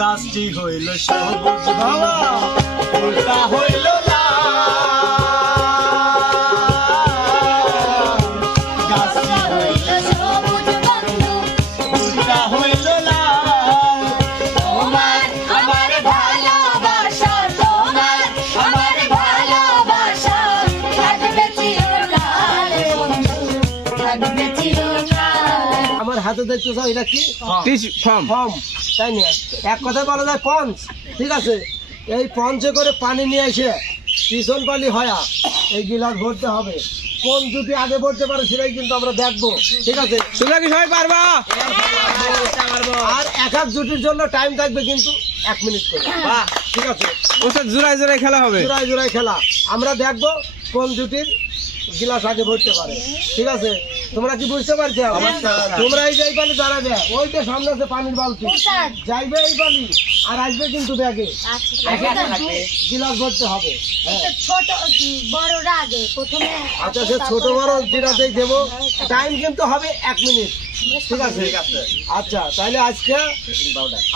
গাছটি হইল সবুজ বাবা, ফুলটা হইল হাতে দেখতে চাও এটা কি ফর্ম, তাই না? এক কথা বলা যায় পঞ্চ, ঠিক আছে? এই পঞ্চে করে পানি নিয়ে এসে পিছন পানি হয়া এই গিলাস ভরতে হবে। কোন জুটি আগে ভরতে পারে সেটাই কিন্তু আমরা দেখবো, ঠিক আছে? তোমরা কি সবাই পারবা? আর এক এক জুটির জন্য টাইম থাকবে কিন্তু 1 মিনিট করে, ঠিক আছে? ওটা জোড়ায় জোড়ায় খেলা হবে, জোড়ায় জোড়ায় খেলা। আমরা দেখবো কোন জুটির গিলাস আগে ভরতে পারে, ঠিক আছে? তোমরা কি বুঝতে পারছো? তোমরা এই যাই পানি দাঁড়াবে, ওইটা সামনে আছে পানির বালতি, যাইবে এই পানি আর আসবে কিন্তু ব্যাগে গিলাস ভরতে হবে। আচ্ছা, সে ছোট বড় যেটাতেই দেবো, টাইম কিন্তু হবে 1 মিনিট, ঠিক আছে? আচ্ছা, তাহলে আজকে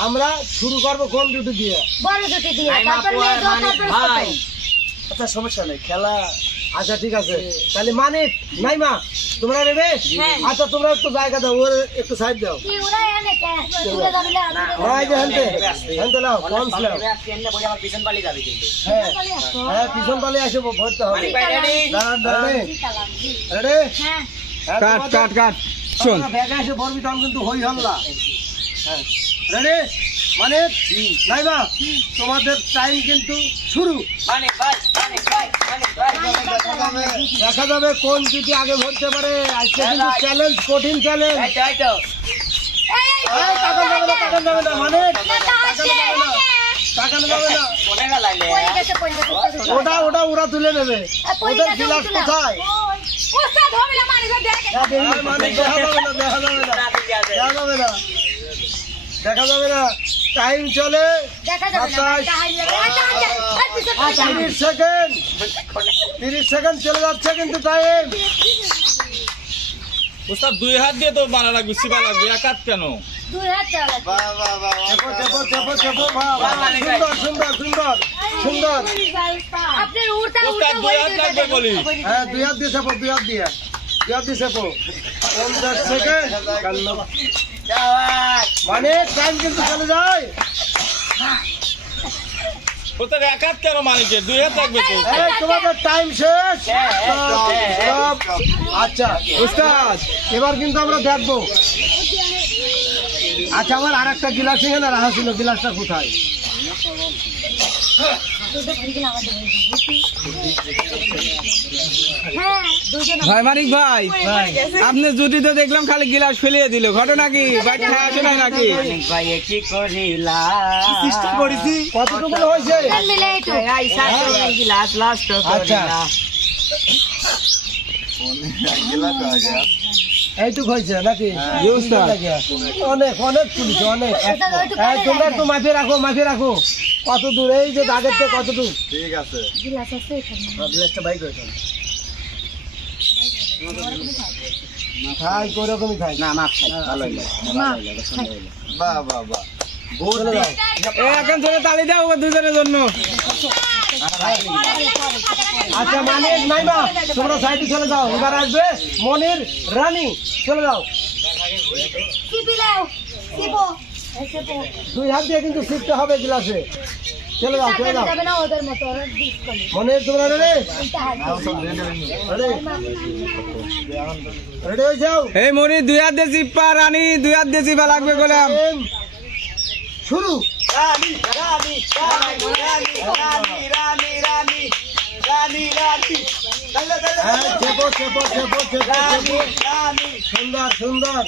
আমরা শুরু করবো কোন দুটি দিয়ে? আচ্ছা, সমস্যা নেই, খেলা। আচ্ছা, ঠিক আছে, তাহলে মানে নাই মা, তোমরা নেবে? আচ্ছা, তোমরা একটু জায়গা দাও, ওর একটু সাইড দাও। হ্যাঁ, পিছন পালে আসে ভরতে হবে। ব্যাগে এসে ভরবি, তখন কিন্তু হই হল্লা। হ্যাঁ, রেডি? মানে নাই মা, তোমাদের টাইম কিন্তু শুরু। দেখা যাবে কোন জুটি আগে ভরতে পারে। আজকে কিন্তু চ্যালেঞ্জ, কঠিন চ্যালেঞ্জ। ওটা ওরা তুলে নেবে। ওদের গিলাস কোথায়? দেখা যাবে না, টাইম চলে 30 সেকেন্ড চলে যাচ্ছে কিন্তু টাইম। ওস্তাদ 2 হাত দিয়ে তো মারা লাগবে, সিবা লাগবে, এক হাত কেন? সুন্দর। ওস্তাদ 2 হাত লাগবে বলি। হ্যাঁ, 2 হাত দিয়ে চাপো, 2 হাত দিয়ে 50 সেকেন্ড। মানে টাইম কিন্তু চলে যায়। ওস্তাদ এক হাত কেন, মানে 2 হাত লাগবে তো? তোমাদের টাইম শেষ। আচ্ছা উস্তাদ, এবার কিন্তু আমরা দেখবো। আচ্ছা, আমার আর একটা গিলাস এখানে রাখা ছিল, গিলাসটা কোথায়? ভাই মানিক ভাই, আপনি জুটি তো দেখলাম খালি গিলাস ফেলিয়ে দিল, ঘটনা কি? বাড়ি খাওয়া আসে নাই নাকি? কতটুকু হয়েছে? আচ্ছা, এইটুক হয়েছে নাকি? অনেক অনেক পুলিশ, অনেক। তোমরা একটু মাফিয়ে রাখো, কত দূর? এই যে দাগের থেকে কত দূর? ঠিক আছে, গ্লাসটা বাইক হয়েছে। খাই কোরকমই খাই না, না খাই ভালো বাহ বাহ বাহ। এখন ধরে তালি দাও দুজনের জন্য। আচ্ছা, মানে নাই মা, তোমরা সাইডে চলে যাও। এবার আসবে মনির রানী, চলে যাও। 2 হাত দিয়ে কিন্তু শিখতে হবে গিলাসে। চলে যাও। মনির, তোমরা রেডি হয়ে যাও। এই মনি 2 হাত দিয়ে চিপা, রানী 2 হাত দিয়ে চিপা লাগবে গোলাম। শুরু। সুন্দর।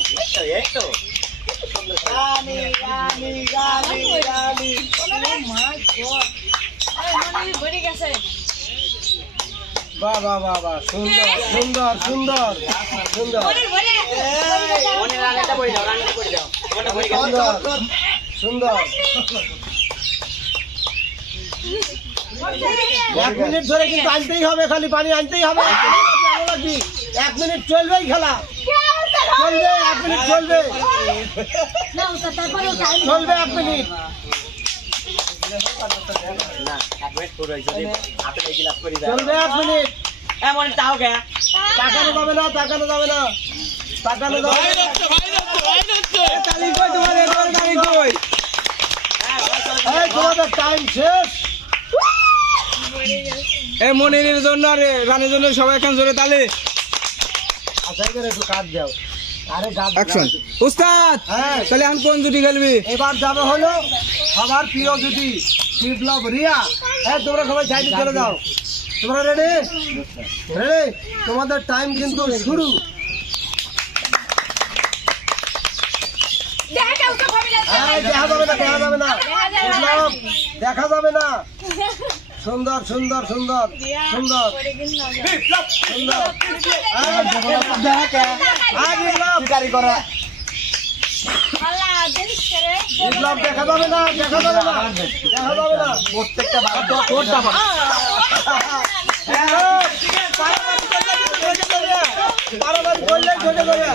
বাহ বাহ বাহ বাহ, সুন্দর। সুন্দর। 1 মিনিট ধরে কিন্তু আনতেই হবে, খালি পানি আনতেই হবে। 1 মিনিট চলবেই খেলা, চলবে 1 মিনিট, চলবে 1 মিনিট। চলবে 1 মিনিট। এমন তাও কে তাকানো যাবে না, তাকানো যাবে না, তাকানো যাবে না। তালি কই তোমার এবার তালি কই? এই তোমাদের টাইম শেষ। এই মনিরের জন্য আর রানীর জন্য সবাই এখন জোরে তালি। আচ্ছা করে একটু কাট দাও। আরে গাছ অ্যাকশন। উস্তাদ, হ্যাঁ। তাহলে এখন কোন জুটি খেলবি? এবার যাবে হলো সবার প্রিয় জুটি বিপ্লব রিয়া। হ্যাঁ তোমরা সবাই সাইডে চলে যাও। তোমরা রেডি? রেডি? তোমাদের টাইম কিন্তু শুরু। এই, দেখা যাবে না, দেখা যাবে না বিপ্লব, দেখা যাবে না। সুন্দর সুন্দর সুন্দর সুন্দর সুন্দর। হ্যাঁ, বিপ্লব বিপ্লব দেখা যাবে না, দেখা যাবে না, দেখা যাবে না। প্রত্যেকটা বারবার করলে ছোট করে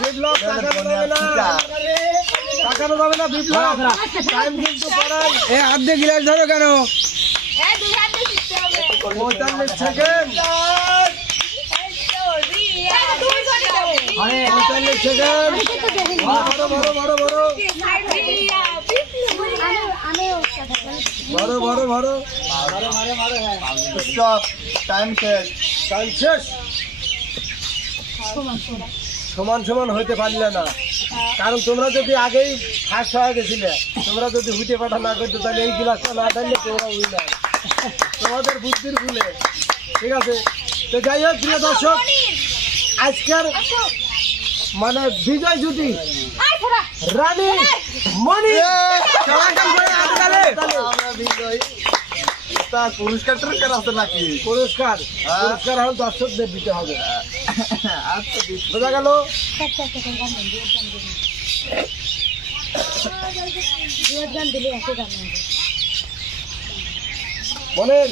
বিপ্লব তাকানো যাবে না, তাকানো যাবে না বিপ্লব। টাইম কিন্তু পড়াই এ হাত দিয়ে গিলাস ধরো কেন? 45 সেকেন্ড, 45 সেকেন্ড। বড় বড় বড় বড় বড় বড় বড় স্টপ। টাইম শেষ, টাইম শেষ। সমান সমান হইতে পারলে না, কারণ তোমরা যদি আগেই ফার্স্ট হয়ে গেছিলে, তোমরা যদি হুইটে পাঠা না করতে তাহলে এই গ্লাসটা না থাকলে তোমরা উইনার, তোমাদের বুদ্ধির ভুলে। ঠিক আছে, তো যাই হোক প্রিয় দর্শক, আজকের মানে বিজয় জুটি রানী মণি। পুরস্কার টুরস্কার আছে নাকি? পুরস্কার পুরস্কার হল দর্শকদের দিতে হবে। বোঝা গেল? মনের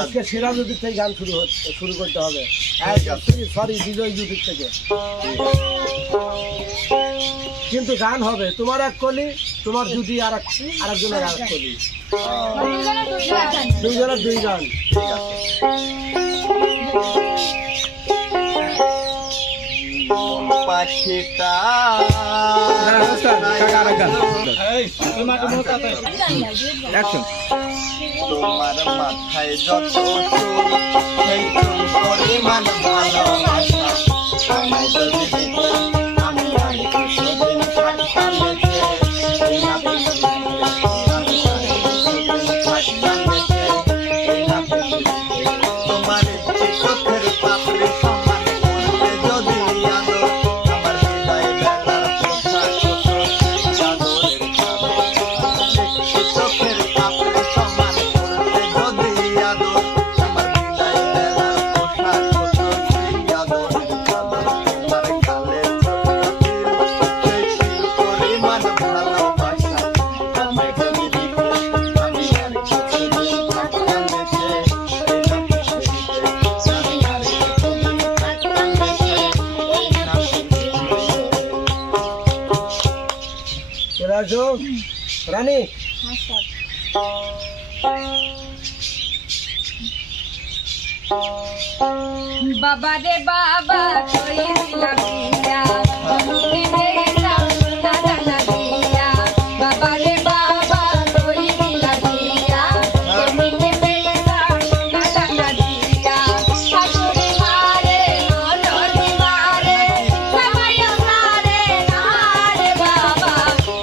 আজকে সেরা জুটির থেকে গান শুরু করতে হবে। সরি, বিজয় জুটির থেকে। কিন্তু গান হবে তোমার এক কলি, তোমার জুটি আরেকজনের আর এক কলি, দুইজনের দুই গান। পাখিটা অ্যাকশন। তোমার মাথায় যত চুল, সেই চুল পরিমাণ ভালোবাসা। আমায় যদি দিতে, আমি আর কিছুদিন থাকতাম বেঁচে। এই নাতির আমি আর কিছুদিন থাকতাম বেঁচে। এই নাতির তোমার একটি চোখের পাপড়ি সমান করতে যদি আদর, আমার হৃদয় বেলার পোশাক হতো চাদরের চাদর। একটি চোখের পাপড়ি সমান করতে যদি আদর, আমার হৃদয় বেলার পোশাক হতো সেই আদরের চাদর। তার গালে ছোট্ট তিল, সেই তিল পরিমাণ ভালোবাসা। আমায় যদি দিতে, আমি আর কিছুদিন থাকতাম বেঁচে। এই নাতির আমি আর কিছুদিন থাকতাম বেঁচে। এই নাতির চলে আসো রানী। বাবা রে বাবা কই দিলাম দিয়া তুমি মেরা দাদা দিয়া বাবা রে বাবা কই দিলাম দিয়া তুমি মেরা দাদা দিয়া শাশুড়ি মারে ননদি মারে সবাই মারে না রে বাবা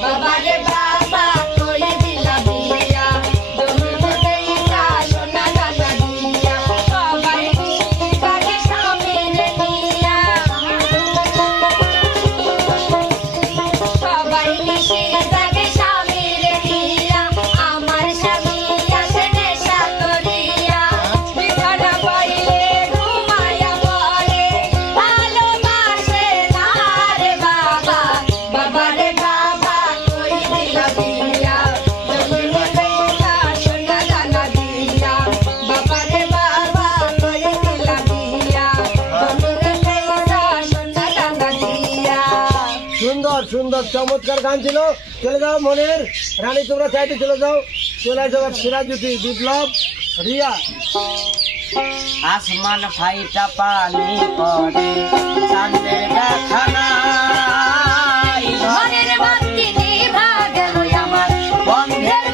বাবা রে বাবা কই দিলাম দিয়া তুমি মেরা সোনা দাদা দিয়া সবাই বাড়ি সামনে নিয়া সুন্দর সুন্দর চমৎকার গান ছিল। চলে যাও মনের রানী, তোমরা চাইতে চলে যাও। চলে যাও সিরাজুতি, বিপ্লব, রিয়া। আসমান ফাইটা পানি পড়ে চাঁদের দেখা নাই ঘরের বাতি নিভা গেল আমার বন্ধের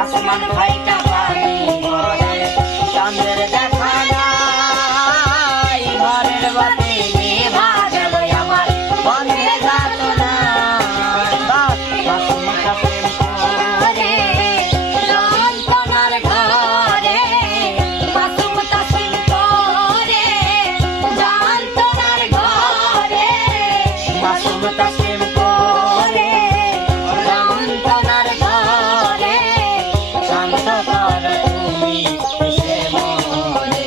আসমান ফাইটা পানি পড়ে চাঁদের দেখা নাই ঘরের বাতি নিভা গেল আমার বন্ধের যাতনা ঘরে যন্ত্রণার ঘরে মাসুম তাসিম করে যন্ত্রণার ঘরে মাসুম তাসিম করে যন্ত্রণার ঘরে শান্ত কর তুমি সে মনে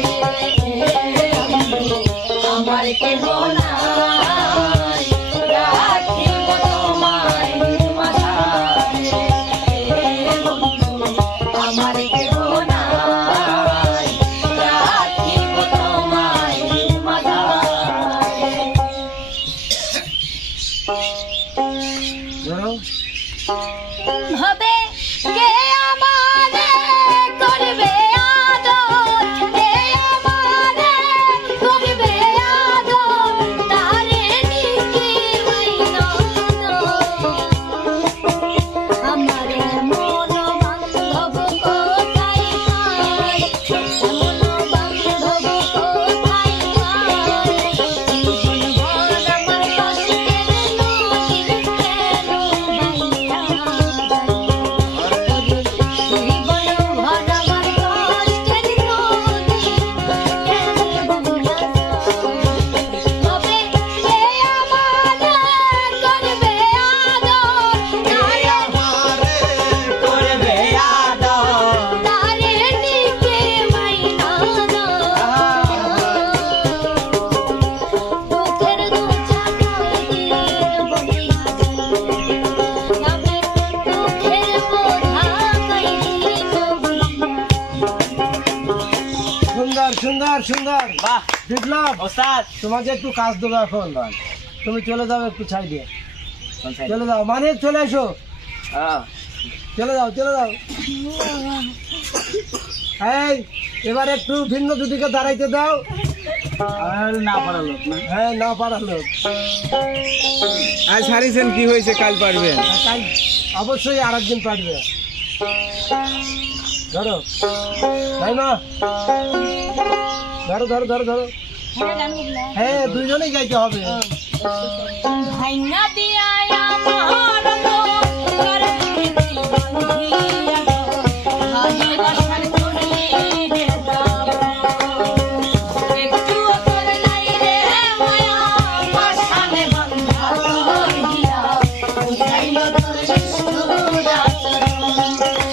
আমার কেহ নাই রাখিব তোমায় মাঝারে আমার কেহ নাই রাখিব তোমায় মাঝারে ধরো। হবে কে আমারে করবে আদর, কে আমারে করবে আদর, তারে নিকি মাইনা আমারে মন বান্ধব কোথায় পাই, মন বান্ধব কোথায় পাই, জীবন ভর আমার কষ্টের নদী কেন বাইয়া যায়, জীবন ভর আমার কষ্টের নদী কেন বাইয়া যায়, তবে কে আমারে করবে আদর, তারে করবে আদর তারে নিকে মাইনা দুঃখের দুচা কাঁদিয়ে বলিয়া আমি দুঃখের বোঝা কাঁদিয়ে সুন্দর সুন্দর সুন্দর। বাহ বিপ্লব, ওস্তাদ তোমাকে একটু কাজ দেবো এখন। তুমি চলে যাও একটু ছাই দিয়ে, কোন সাইড চলে যাও। মানে চলে এসো, চলে যাও চলে যাও। এই এবার একটু ভিন্ন দুদিকে দাঁড়াইতে দাও। না পারা লোক না হ্যাঁ, না পারা লোক। আজ হারিয়েছেন, কি হয়েছে, কাল পারবেন। তাই অবশ্যই আর একদিন পারবে। ধরো তাই না, ধরো ধরো ধরো ধরো। হ্যাঁ, দুইজনেই গাইতে হবে। ভাইনা দিয়া আমার তোর প্রীতি বন্ধিয়া ভালোবাসার করলি রে দাম একটু তোর নাই রে মায়া পাশানে বন্ধা হইয়া বুঝাইল তোর নিষ্ঠুর আচরণ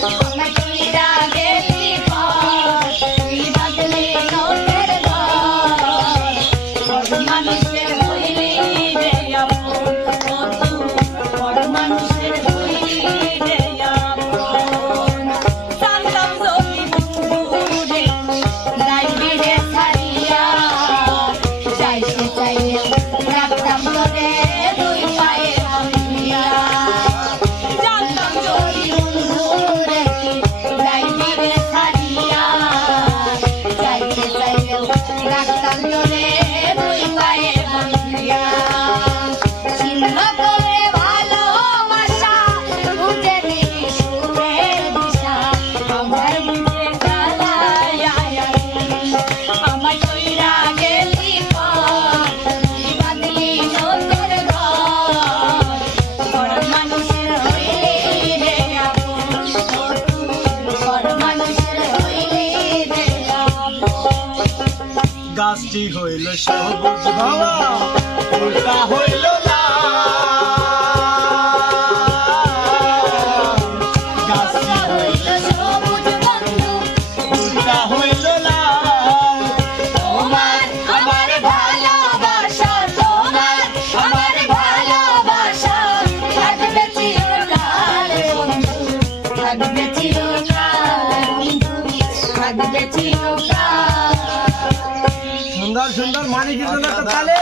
আমি কইরা গেলি পার তুই বাদলি নটের ঘর বড় মানুষের হইলি রে আপন ও তুই বড় মানুষের হইলি রে আপন জানতাম যদি দূরে যাইবি রে ছাড়িয়া যাইতে চাইলে রাখতাম তোরে দুই পায়ে বাঁধিয়া জানতাম যদি দূরে যাইবি রে ছাড়িয়া যাইতে চাইলে রাখতাম তোরে দুই পায়ে বাঁধিয়া ছিন্ন করে ভালোবাসা বুঝে দিলি সুরের দিশা আমার বুঝে জ্বালায় আমার কইরা গেলি পর তুই বাঁধলি নতুন ঘর বড় মানুষের হইলি রে আপন ও তুই বড় মানুষের হইলি রে আপন গাছটি হইল সবুজ বাবা, ফুলটা হইল গাছটি হইল সবুজ বন্ধু ফুলটা হইল তোমার আমার ভালোবাসা তোমার আমার ভালোবাসা থাকবে চিরকাল বন্ধু থাকবে চিরকাল বন্ধু থাকবে চিরকাল সুন্দর সুন্দর। মানিকের জন্য একটা তালে।